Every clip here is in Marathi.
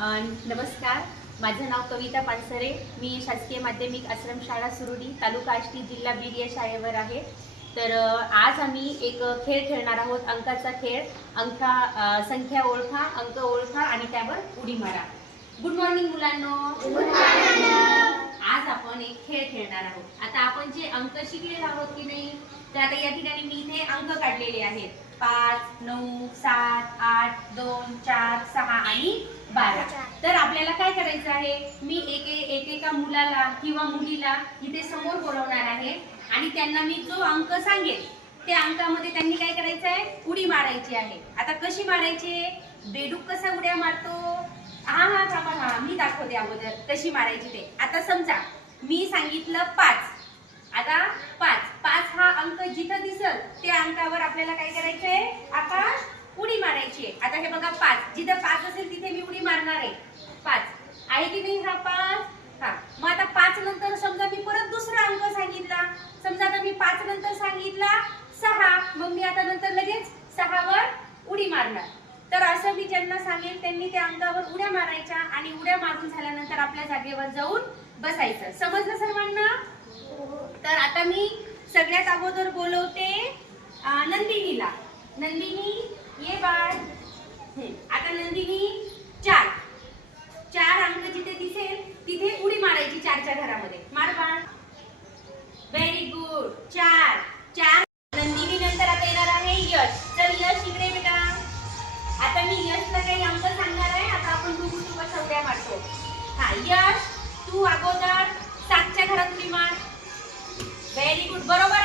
नमस्कार. माझं नाव कविता पानसरे. मी शासकीय माध्यमिक आश्रमशाळा सुरुडी तालुका आष्टी जिल्हा बीड या शाळेवर आहे. तर आज आम्ही एक खेळ खेळणार आहोत. अंकाचा खेळ. अंका संख्या ओळखा अंक ओळखा आणि त्यावर उडी मारा. गुड मॉर्निंग मुलांनो. आज आपण एक खेळ खेळणार आहोत. आता आपण जे अंक शिकलेलो आहोत की नाही तर आता या ठिकाणी मी इथे अंक काढलेले आहेत. पाच नऊ सात आठ दोन चार सहा आणि बारा. तर आपल्याला काय करायचं आहे? मी एके एकेका मुलाला किंवा मुलीला इथे समोर बोलवणार आहे आणि त्यांना मी जो अंक सांगेल त्या अंकामध्ये त्यांनी काय करायचं आहे? उडी मारायची आहे. आता कशी मारायची बेडूक कसा उड्या मारतो? हा हा थांबा हा मी दाखवते अगोदर कशी मारायची ते. आता समजा मी सांगितलं पाच. आता पाच. पाच हा अंक जिथं दिसल त्या अंकावर आपल्याला काय करायचंय? आता उडी मारायची आहे. आता हे बघा पाच. जिथं पाच राहणार आहे. पाच. आहे की नाही हा पाच? हा. मग आता पाच नंतर समजा मी परत दुसरा अंक सांगितला. समजा आता मी पाच नंतर सांगितला सहा. मग मी आता नंतर लगेच सहावर उडी मारणार. तर असं मी ज्यांना सांगेल त्यांनी त्या अंकावर उड्या मारायच्या आणि उड्या मारून झाल्यानंतर आपल्या जागेवर जाऊन बसायचं. समजलं सर्वांना? तर आता मी सगळ्यात अगोदर बोलवते नंदिनीला. नंदिनी ये बाळ. आता नंदिनी चार. चार नंदिनी नंतर आता येणार आहे यश. तर यश इकडे बेटा. आता मी यशला काही अंक सांगणार आहे. आता आपण दुगू तुका सवड्या मारतो. हा यश तू अगोदर सातच्या घरात उडी मार. व्हेरी गुड बरोबर?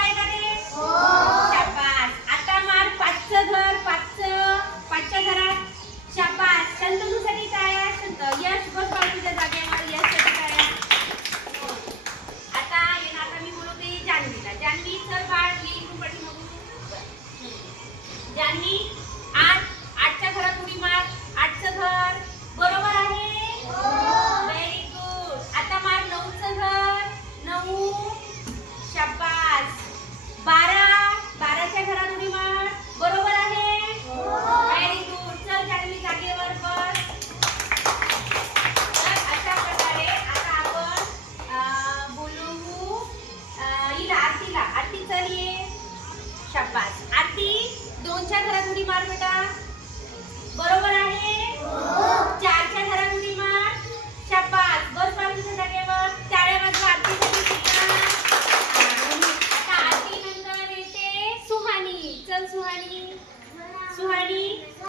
मार बेटा. बरोबर?